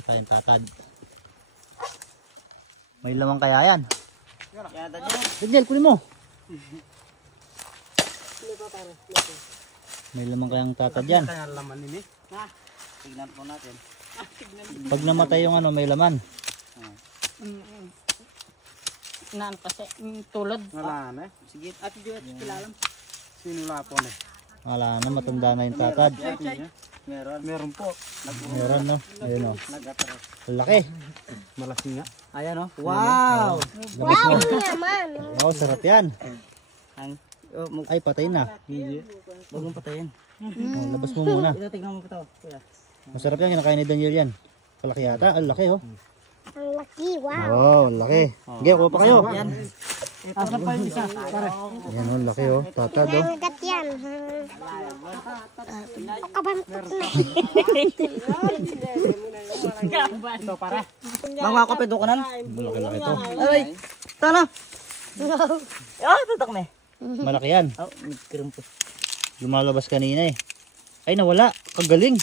Ito yung tatad. May lamang kaya yan? Daniel, kunin mo. May lamang kayang tatad yan. Kaya laman nini. Ha? Tignan po natin. Pag namatay yung ano, may laman. Naan kasi tulad. Wala na. Sige. At di kilala. Sinula po na. Wala na, matanda na yung tatad. Meron. Meron po. Meron, no? Ayun, o. Nag-atras. Laki. Malaki nga. Ayan o. Wow! Wow naman. Wow, sarap yan. Oh, Ay, patay na. Huwag mong patayin. Oh, labas mo muna. Ito, tignan mo po ito. Kuya. Masarap yan, kinakain ni Daniel yan. Palaki yata. Ang laki, oh. Ang laki, wow. Wow, ang laki. Sige, kuha pa kayo. Yan. Asan pa yung isa? Pare. Ayan, oh, laki, oh. Tatad, oh. Nangagat yan. O kabantot na. Ito, pare. Bang mga kape, dukanan. Malaki-laki to. Ay! Ito na. Ah, tutok na eh. Malaki yan. Oh, nagkirim po. Lumalabas kanina, eh. Ay, nawala. Kagaling.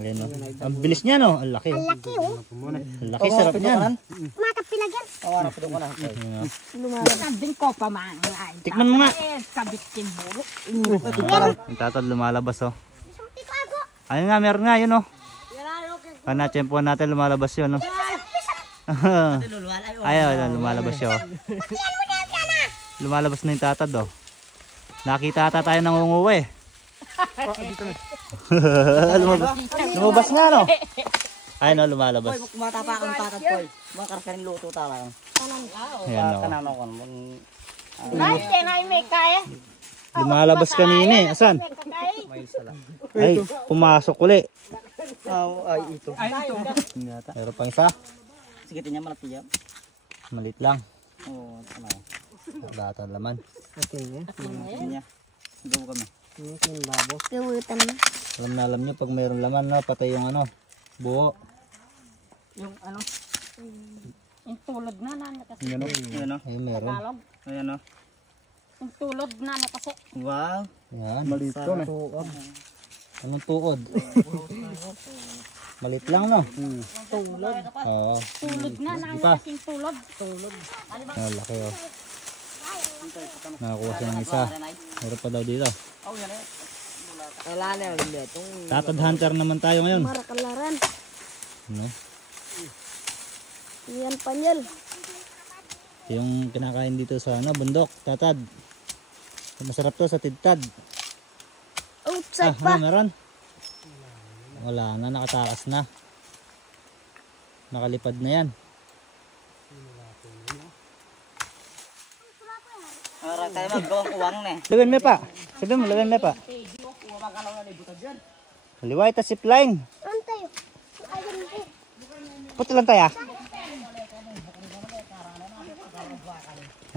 Ayan, oh. Ang bilis niya, no? Ang laki. Ang laki, oh. Ang laki, sarap niyan. Matapilag yan. Awan na po dukanan. Ayan, oh. Sabing ko pa man. Tikman mo nga. Kabit timburo. Ang tatad lumalabas, oh. Sulti ko ako. Ayun nga, meron nga, yun, oh. Panatsempuan natin, lumalabas yun, oh. Ayun, lumalabas siya, oh. Lumalabas na yung tatad, oh. Nakita ata tayo nangunguha, eh. Lumabas nga, no? Ayun, oh, lumalabas. Boy, kumatapa akong tatad, boy. Mga karakaring luto talaga. Ayan, oh. Kanano ko. Ay, tenay may kaya. Lumalabas kanina, eh. Asan? May sala. Ay, pumasok uli. Ay, ito. Meron pang isa. Sige, tingnan malapit yan. Malit lang. Oo, ano. Data laman. Tingnan. Daw kami. Piwutan na. Alam nyo, pag mayroong laman, no, patay yung ano, buo. Yung ano. Yung tulad na nano kasi. Yan, oh. Ayan o. Ayun, meron. Tagalog. Ayan o. Yung tulad nano kasi. Wow. Yan. Malito na. Anong tuod? Malit lang, no? Tulad. Oo. Tulad na nano pa. kasing tulad. Tulad. Oh, laki, oh. Nakakuha siya ng isa. Meron pa daw dito. Wala na yung dito. Tatad hunter naman tayo ngayon. Marakalaran. Ano? Yan panyel. Ito yung kinakain dito sa ano, bundok. Tatad. Masarap to sa tidtad. Outside pa. Meron? Wala na, nakatakas na. Nakalipad na yan. Ara tayo maggawang uwang na eh. Lagyan mo pa. Sabi mo, lagyan mo pa. Kaliwa ito zipline. Antay. Ayun po. Puti lang tayo.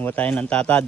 Huwag tayo ng tatad.